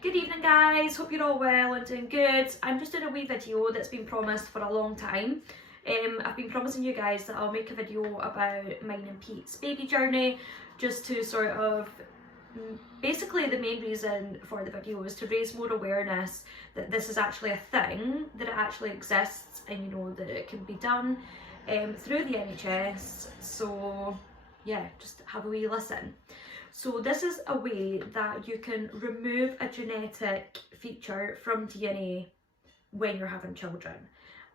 Good evening guys, hope you're all well and doing good. I'm just doing a wee video that's been promised for a long time. I've been promising you guys that I'll make a video about mine and Pete's baby journey, just to sort of, basically the main reason for the video is to raise more awareness that this is actually a thing, that it actually exists, and you know that it can be done through the NHS. So yeah, just have a wee listen. So this is a way that you can remove a genetic feature from DNA when you're having children.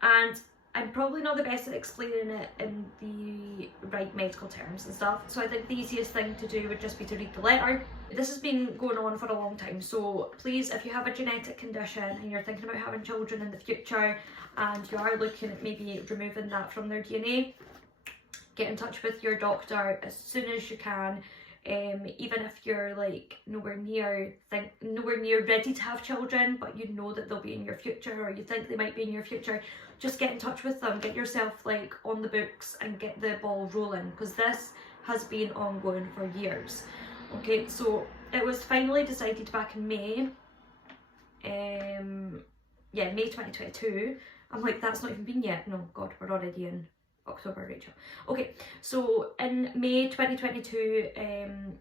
And I'm probably not the best at explaining it in the right medical terms and stuff, so I think the easiest thing to do would just be to read the letter. This has been going on for a long time, so please, if you have a genetic condition and you're thinking about having children in the future and you are looking at maybe removing that from their DNA, get in touch with your doctor as soon as you can. Even if you're like nowhere near ready to have children, but you know that they'll be in your future, or you think they might be in your future, just get in touch with them, get yourself like on the books and get the ball rolling, because this has been ongoing for years. Okay, so it was finally decided back in May, May 2022. I'm like, that's not even been yet. No, God, we're already in October, Rachel. Okay, so in May 2022,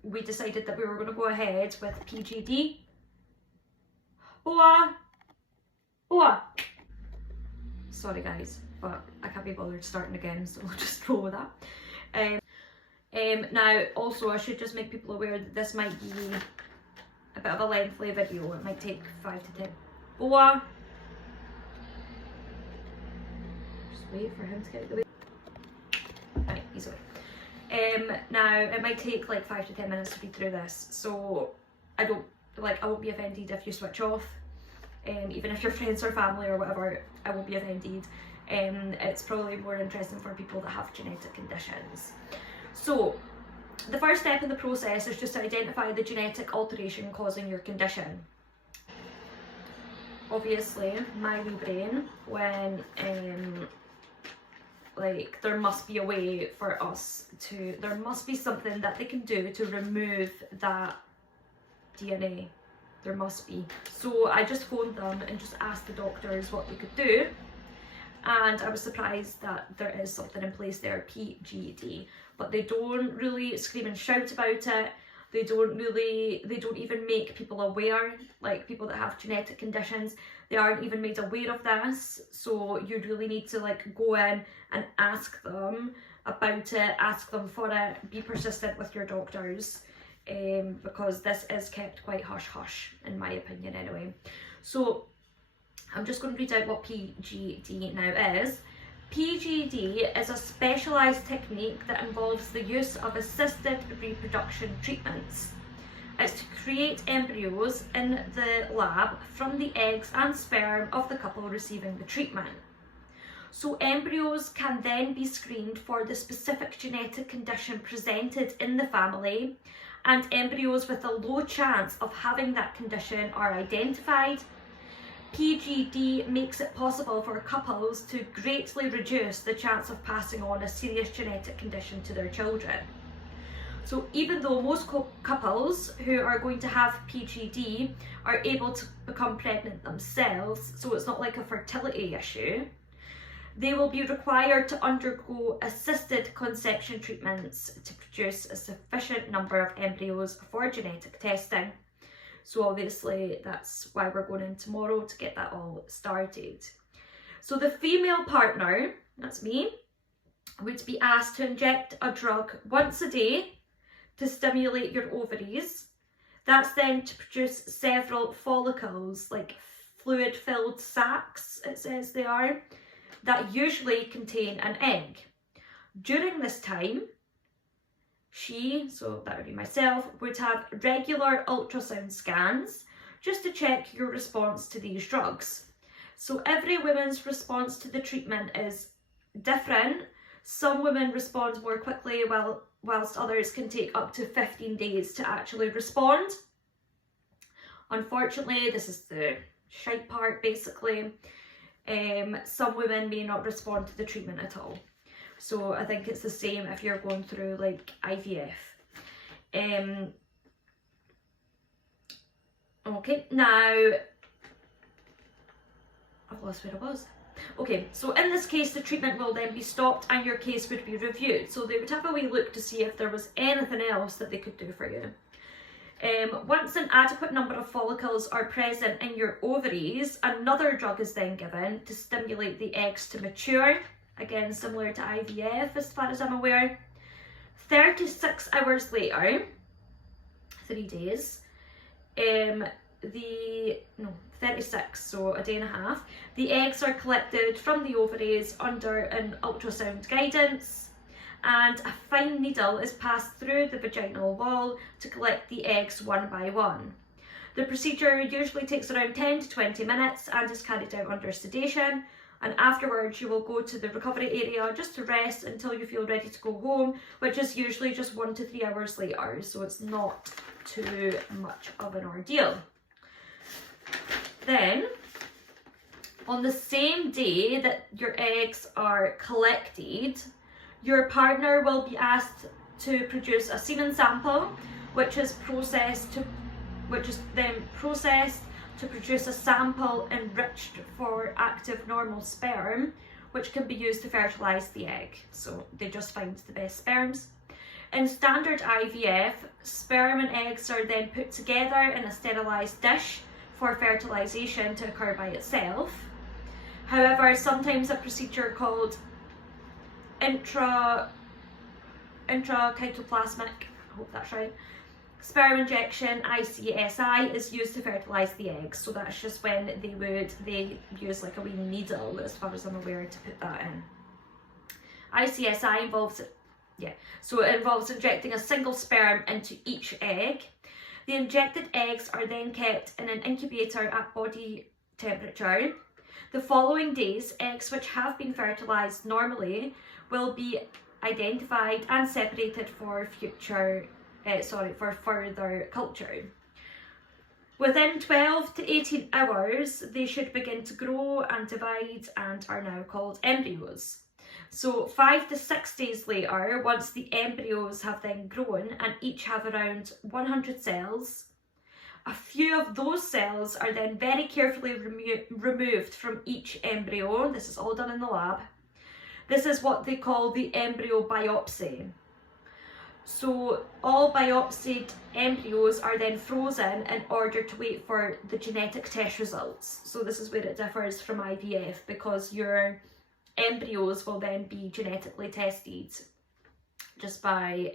we decided that we were going to go ahead with PGD. Boa! Sorry guys, but I can't be bothered starting again, so we'll just roll with that. Now, also, I should just make people aware that this might be a bit of a lengthy video. It might take 5 to 10. Boa! Just wait for him to get the way. Right, he's away. Now it might take like 5 to 10 minutes to read through this, so I won't be offended if you switch off. Even if you're friends or family or whatever, I won't be offended. It's probably more interesting for people that have genetic conditions. So the first step in the process is just to identify the genetic alteration causing your condition. Obviously, my wee brain, when like, there must be a way for us to, there must be something that they can do to remove that DNA. There must be. So I just phoned them and just asked the doctors what they could do, and I was surprised that there is something in place there, PGD, but they don't really scream and shout about it. They don't even make people aware, like people that have genetic conditions, they aren't even made aware of this. So you really need to like go in and ask them about it, ask them for it, be persistent with your doctors, because this is kept quite hush hush, in my opinion anyway. So I'm just going to read out what PGD now is. PGD is a specialised technique that involves the use of assisted reproduction treatments. It's to create embryos in the lab from the eggs and sperm of the couple receiving the treatment. So embryos can then be screened for the specific genetic condition presented in the family, and embryos with a low chance of having that condition are identified. PGD makes it possible for couples to greatly reduce the chance of passing on a serious genetic condition to their children. So even though most couples who are going to have PGD are able to become pregnant themselves, so it's not like a fertility issue, they will be required to undergo assisted conception treatments to produce a sufficient number of embryos for genetic testing. So obviously that's why we're going in tomorrow to get that all started. So the female partner, that's me, would be asked to inject a drug once a day to stimulate your ovaries. That's then to produce several follicles, like fluid-filled sacs, it says they are, that usually contain an egg. During this time, she, so that would be myself, would have regular ultrasound scans just to check your response to these drugs. So every woman's response to the treatment is different. Some women respond more quickly whilst others can take up to 15 days to actually respond. Unfortunately, this is the shite part basically. Some women may not respond to the treatment at all. So I think it's the same if you're going through like IVF. Okay, now, I've lost where I was. Okay, so in this case, the treatment will then be stopped and your case would be reviewed. So they would have a wee look to see if there was anything else that they could do for you. Once an adequate number of follicles are present in your ovaries, another drug is then given to stimulate the eggs to mature. Again, similar to IVF as far as I'm aware. 36 hours later, 3 days, 36, so a day and a half, the eggs are collected from the ovaries under an ultrasound guidance, and a fine needle is passed through the vaginal wall to collect the eggs one by one. The procedure usually takes around 10 to 20 minutes and is carried out under sedation, and afterwards you will go to the recovery area just to rest until you feel ready to go home, which is usually just 1 to 3 hours later, so it's not too much of an ordeal. Then, on the same day that your eggs are collected, your partner will be asked to produce a semen sample, which is then processed to produce a sample enriched for active normal sperm, which can be used to fertilise the egg. So they just find the best sperms. In standard IVF, sperm and eggs are then put together in a sterilised dish for fertilisation to occur by itself. However, sometimes a procedure called intracytoplasmic, I hope that's right, sperm injection, ICSI, is used to fertilise the eggs. So that's just when they use like a wee needle, as far as I'm aware, to put that in. ICSI involves injecting a single sperm into each egg. The injected eggs are then kept in an incubator at body temperature. The following days, eggs which have been fertilised normally will be identified and separated for further culture. Within 12 to 18 hours, they should begin to grow and divide and are now called embryos. So 5 to 6 days later, once the embryos have then grown and each have around 100 cells, a few of those cells are then very carefully removed from each embryo. This is all done in the lab. This is what they call the embryo biopsy. So all biopsied embryos are then frozen in order to wait for the genetic test results. So this is where it differs from IVF, because your embryos will then be genetically tested just by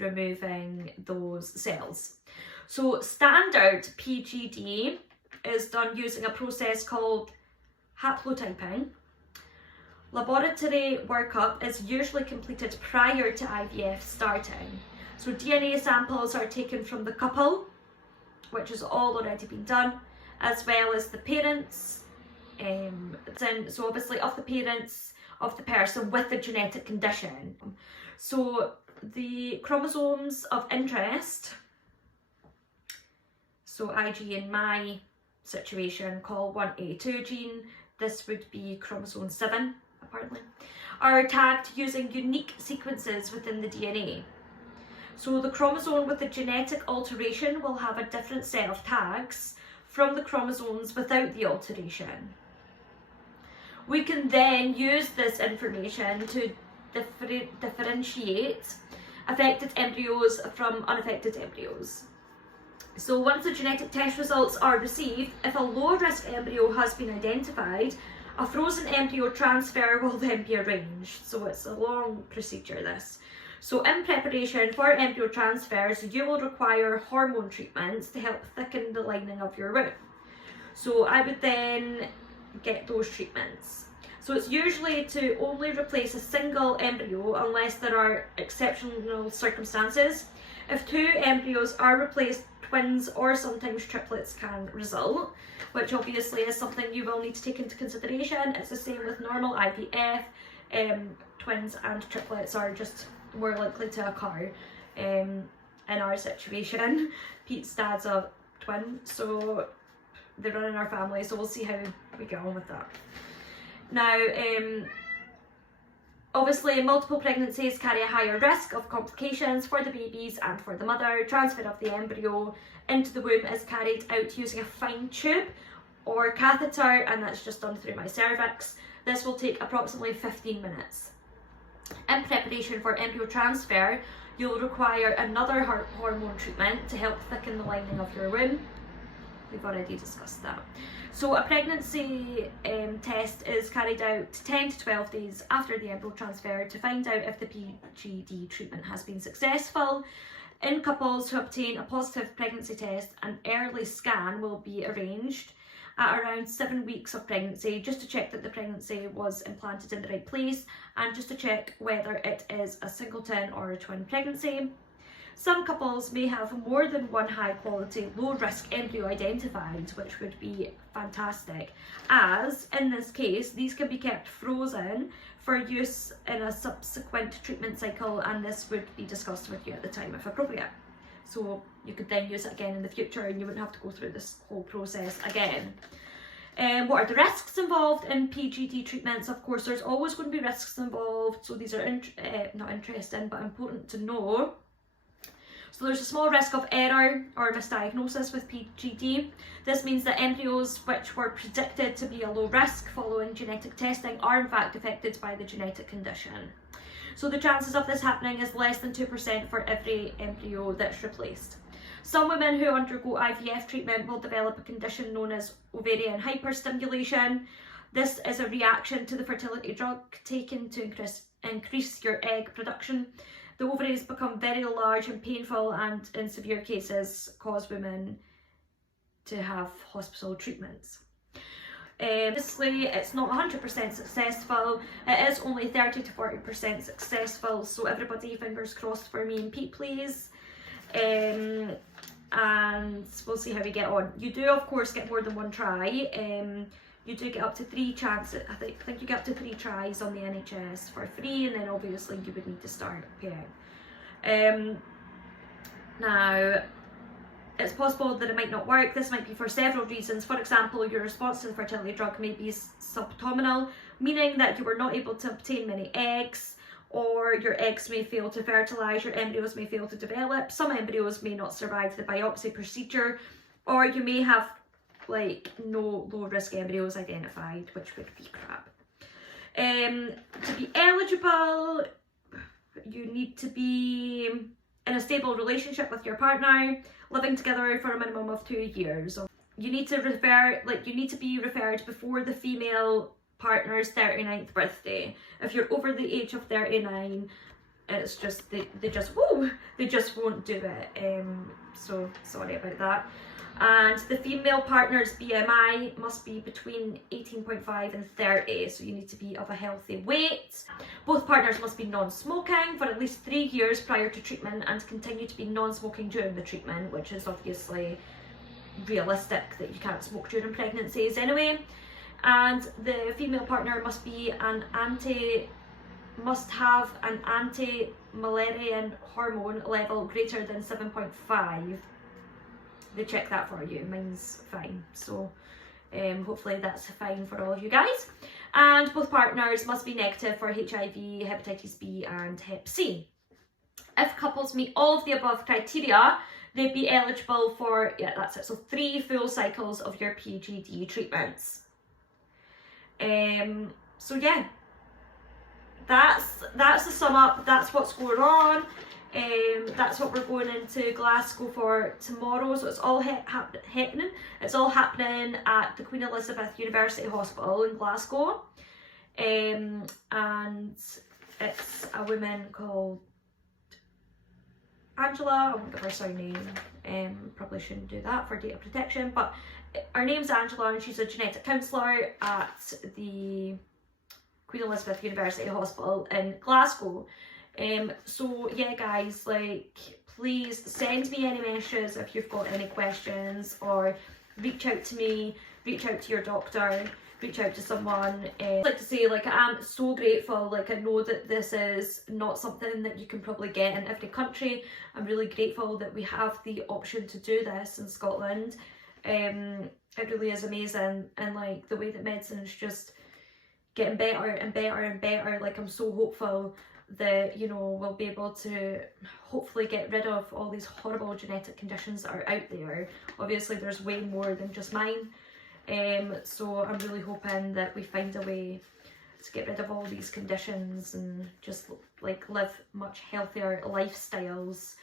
removing those cells. So standard PGD is done using a process called haplotyping. Laboratory workup is usually completed prior to IVF starting. So DNA samples are taken from the couple, which has all already been done, as well as the parents, so obviously of the parents of the person with the genetic condition. So the chromosomes of interest, so IG in my situation, call 1A2 gene, this would be chromosome 7 apparently, are tagged using unique sequences within the DNA. So the chromosome with the genetic alteration will have a different set of tags from the chromosomes without the alteration. We can then use this information to differentiate affected embryos from unaffected embryos. So once the genetic test results are received, if a low-risk embryo has been identified, a frozen embryo transfer will then be arranged. So it's a long procedure, this. So in preparation for embryo transfers, you will require hormone treatments to help thicken the lining of your womb. So I would then get those treatments. So it's usually to only replace a single embryo unless there are exceptional circumstances. If 2 embryos are replaced, twins or sometimes triplets can result, which obviously is something you will need to take into consideration. It's the same with normal IVF. Twins and triplets are just more likely to occur. In our situation, Pete's dad's a twin, so they run in our family, so we'll see how we get on with that. Now, Obviously, multiple pregnancies carry a higher risk of complications for the babies and for the mother. Transfer of the embryo into the womb is carried out using a fine tube or catheter, and that's just done through my cervix. This will take approximately 15 minutes. In preparation for embryo transfer, you'll require another hormone treatment to help thicken the lining of your womb. We've already discussed that. So a pregnancy test is carried out 10 to 12 days after the embryo transfer to find out if the PGD treatment has been successful. In couples who obtain a positive pregnancy test, an early scan will be arranged at around 7 weeks of pregnancy, just to check that the pregnancy was implanted in the right place and just to check whether it is a singleton or a twin pregnancy. Some couples may have more than one high quality, low risk embryo identified, which would be fantastic, as in this case these can be kept frozen for use in a subsequent treatment cycle, and this would be discussed with you at the time if appropriate. So you could then use it again in the future and you wouldn't have to go through this whole process again. What are the risks involved in PGD treatments? Of course, there's always going to be risks involved, so these are not interesting but important to know. So there's a small risk of error or misdiagnosis with PGD. This means that embryos which were predicted to be a low risk following genetic testing are in fact affected by the genetic condition. So the chances of this happening is less than 2% for every embryo that's replaced. Some women who undergo IVF treatment will develop a condition known as ovarian hyperstimulation. This is a reaction to the fertility drug taken to increase your egg production. The ovaries become very large and painful, and in severe cases cause women to have hospital treatments. Obviously, it's not 100% successful. It is only 30 to 40% successful, so everybody fingers crossed for me and Pete, please. And we'll see how we get on. You do, of course, get more than one try. You do get up to 3 chances. I think you get up to 3 tries on the NHS for free, and then obviously you would need to start paying. Now, it's possible that it might not work. This might be for several reasons. For example, your response to the fertility drug may be suboptimal, meaning that you were not able to obtain many eggs, or your eggs may fail to fertilise, your embryos may fail to develop, some embryos may not survive the biopsy procedure, or you may have like no low risk embryos identified, which would be crap. To be eligible, you need to be in a stable relationship with your partner, living together for a minimum of 2 years. You need to be referred before the female partner's 39th birthday. If you're over the age of 39, it's just they just won't do it. So sorry about that. And the female partner's BMI must be between 18.5 and 30, so you need to be of a healthy weight. Both partners must be non-smoking for at least 3 years prior to treatment and continue to be non-smoking during the treatment, which is obviously realistic that you can't smoke during pregnancies anyway. And the female partner must have an anti-Müllerian hormone level greater than 7.5. They check that for you. Mine's fine, so hopefully that's fine for all of you guys. And both partners must be negative for HIV, hepatitis B and hep C. If couples meet all of the above criteria, they'd be eligible for, yeah, that's it, so 3 full cycles of your PGD treatments. So yeah, that's the sum up. That's what's going on. That's what we're going into Glasgow for tomorrow. So it's all happening. It's all happening at the Queen Elizabeth University Hospital in Glasgow, and it's a woman called Angela. I won't give her surname. Probably shouldn't do that for data protection, but her name's Angela and she's a genetic counsellor at the Queen Elizabeth University Hospital in Glasgow. So yeah guys, like, please send me any messages if you've got any questions, or reach out to me, reach out to your doctor, reach out to someone. I'd like to say, like, I'm so grateful. Like, I know that this is not something that you can probably get in every country. I'm really grateful that we have the option to do this in Scotland. It really is amazing, and like the way that medicine is just getting better and better and better. Like, I'm so hopeful that, you know, we'll be able to hopefully get rid of all these horrible genetic conditions that are out there. Obviously there's way more than just mine, so I'm really hoping that we find a way to get rid of all these conditions and just like live much healthier lifestyles.